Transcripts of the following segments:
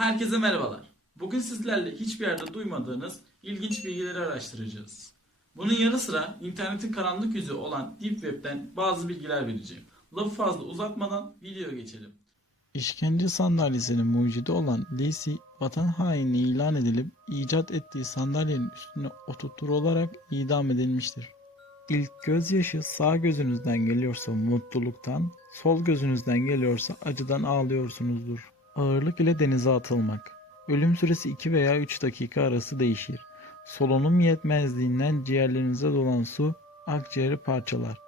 Herkese merhabalar. Bugün sizlerle hiçbir yerde duymadığınız ilginç bilgileri araştıracağız. Bunun yanı sıra internetin karanlık yüzü olan Deep Web'den bazı bilgiler vereceğim. Lafı fazla uzatmadan videoya geçelim. İşkence sandalyesinin mucidi olan Lacey vatan haini ilan edilip icat ettiği sandalyenin üstüne oturtularak idam edilmiştir. İlk gözyaşı sağ gözünüzden geliyorsa mutluluktan, sol gözünüzden geliyorsa acıdan ağlıyorsunuzdur. Ağırlık ile denize atılmak. Ölüm süresi 2 veya 3 dakika arası değişir. Solunum yetmezliğinden ciğerlerinize dolan su akciğeri parçalar.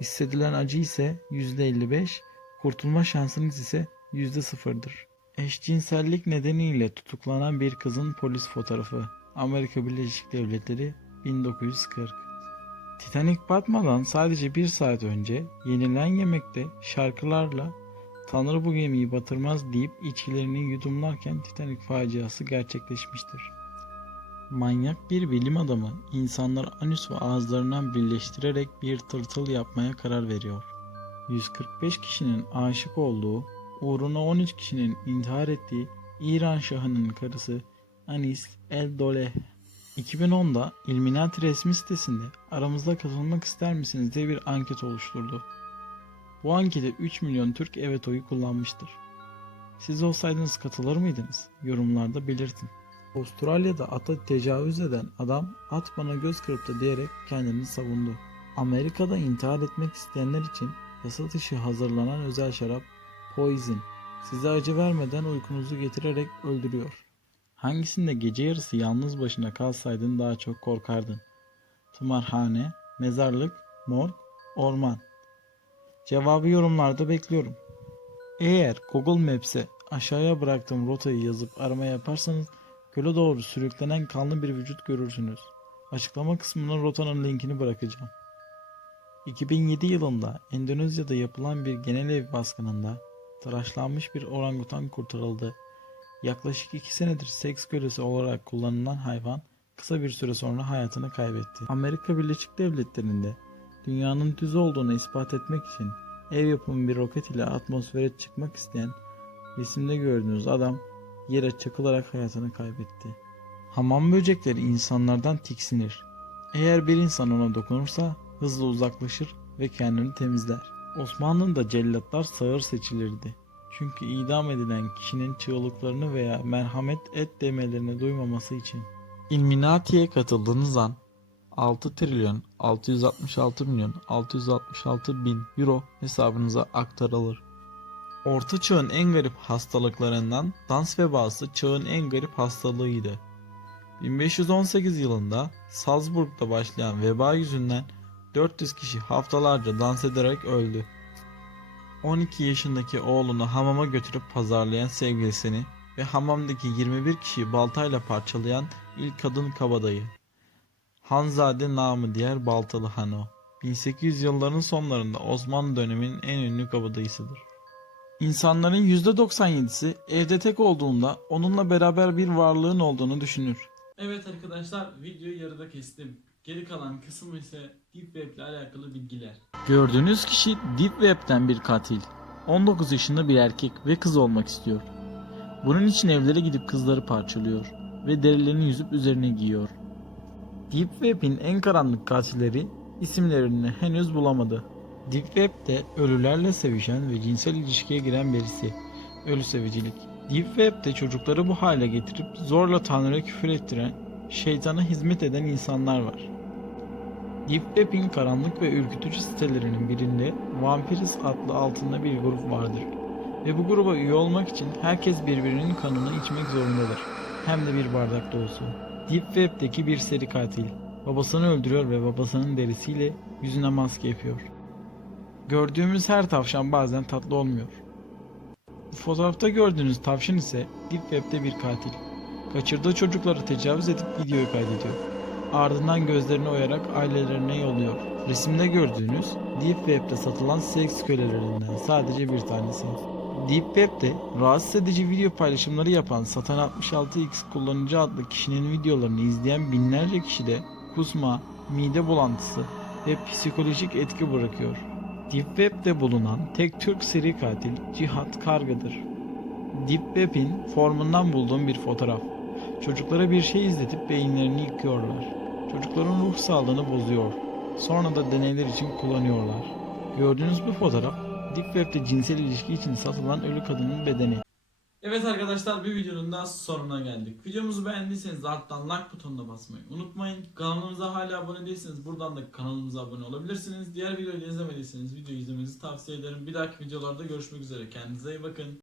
Hissedilen acı ise %55, kurtulma şansınız ise %0'dır. Eşcinsellik nedeniyle tutuklanan bir kızın polis fotoğrafı. Amerika Birleşik Devletleri 1940 Titanic batmadan sadece bir saat önce yenilen yemekte şarkılarla Tanrı bu gemiyi batırmaz deyip içkilerini yudumlarken Titanic faciası gerçekleşmiştir. Manyak bir bilim adamı insanları anüs ve ağızlarından birleştirerek bir tırtıl yapmaya karar veriyor. 145 kişinin aşık olduğu, uğruna 13 kişinin intihar ettiği İran Şahı'nın karısı Anis El Dole 2010'da Illuminati resmi sitesinde aramızda katılmak ister misiniz diye bir anket oluşturdu. Bu ankete 3 milyon Türk evet oyu kullanmıştır. Siz olsaydınız katılır mıydınız? Yorumlarda belirtin. Avustralya'da ata tecavüz eden adam at bana göz kırptı diyerek kendini savundu. Amerika'da intihar etmek isteyenler için yasa dışı hazırlanan özel şarap Poison size acı vermeden uykunuzu getirerek öldürüyor. Hangisinde gece yarısı yalnız başına kalsaydın daha çok korkardın? Tımarhane, mezarlık, morg, orman. Cevabı yorumlarda bekliyorum. Eğer Google Maps'e aşağıya bıraktığım rotayı yazıp arama yaparsanız göle doğru sürüklenen kanlı bir vücut görürsünüz. Açıklama kısmına rotanın linkini bırakacağım. 2007 yılında Endonezya'da yapılan bir genel ev baskınında tıraşlanmış bir orangutan kurtarıldı. Yaklaşık 2 senedir seks kölesi olarak kullanılan hayvan kısa bir süre sonra hayatını kaybetti. Amerika Birleşik Devletleri'nde dünyanın düz olduğunu ispat etmek için ev yapımı bir roket ile atmosfere çıkmak isteyen resimde gördüğünüz adam yere çakılarak hayatını kaybetti. Hamam böcekleri insanlardan tiksinir. Eğer bir insan ona dokunursa hızla uzaklaşır ve kendini temizler. Osmanlı'da cellatlar sağır seçilirdi. Çünkü idam edilen kişinin çığlıklarını veya merhamet et demelerini duymaması için. Illuminati'ye katıldığınız an 6 trilyon 666 milyon 666 bin euro hesabınıza aktarılır. Orta çağın en garip hastalıklarından dans vebası çağın en garip hastalığıydı. 1518 yılında Salzburg'da başlayan veba yüzünden 400 kişi haftalarca dans ederek öldü. 12 yaşındaki oğlunu hamama götürüp pazarlayan sevgilisini ve hamamdaki 21 kişiyi baltayla parçalayan ilk kadın kabadayı. Hanzade namı diğer Baltalı Hano. 1800 yılların sonlarında Osmanlı döneminin en ünlü kabadayısıdır. İnsanların %97'si evde tek olduğunda onunla beraber bir varlığın olduğunu düşünür. Evet arkadaşlar videoyu yarıda kestim. Geri kalan kısım ise Deep Web ile alakalı bilgiler. Gördüğünüz kişi Deep Web'ten bir katil. 19 yaşında bir erkek ve kız olmak istiyor. Bunun için evlere gidip kızları parçalıyor ve derilerini yüzüp üzerine giyiyor. Deep Web'in en karanlık katilleri isimlerini henüz bulamadı. Deep Web'de ölülerle sevişen ve cinsel ilişkiye giren birisi. Ölü sevicilik. Deep Web'de çocukları bu hale getirip zorla Tanrı'ya küfür ettiren, şeytana hizmet eden insanlar var. Deep Web'in karanlık ve ürkütücü sitelerinin birinde Vampiris adlı altında bir grup vardır. Ve bu gruba üye olmak için herkes birbirinin kanını içmek zorundadır. Hem de bir bardak dolusu. Deep Web'deki bir seri katil. Babasını öldürüyor ve babasının derisiyle yüzüne maske yapıyor. Gördüğümüz her tavşan bazen tatlı olmuyor. Bu fotoğrafta gördüğünüz tavşan ise Deep Web'de bir katil. Kaçırdığı çocukları tecavüz edip videoyu kaydediyor. Ardından gözlerini oyarak ailelerine yolluyor. Resimde gördüğünüz Deep Web'de satılan seks kölelerinden sadece bir tanesi. Deep Web'de rahatsız edici video paylaşımları yapan Satan 66X kullanıcı adlı kişinin videolarını izleyen binlerce kişi de kusma, mide bulantısı ve psikolojik etki bırakıyor. Deep Web'de bulunan tek Türk seri katil Cihat Kargı'dır. Deep Web'in formundan bulduğum bir fotoğraf. Çocuklara bir şey izletip beyinlerini yıkıyorlar. Çocukların ruh sağlığını bozuyor. Sonra da deneyler için kullanıyorlar. Gördüğünüz bu fotoğraf Deep Web'de cinsel ilişki için satılan ölü kadının bedeni. Evet arkadaşlar bir videonun daha sonuna geldik. Videomuzu beğendiyseniz alttan like butonuna basmayı unutmayın. Kanalımıza hala abone değilseniz buradan da kanalımıza abone olabilirsiniz. Diğer videoyu izlemediyseniz videoyu izlemenizi tavsiye ederim. Bir dahaki videolarda görüşmek üzere. Kendinize iyi bakın.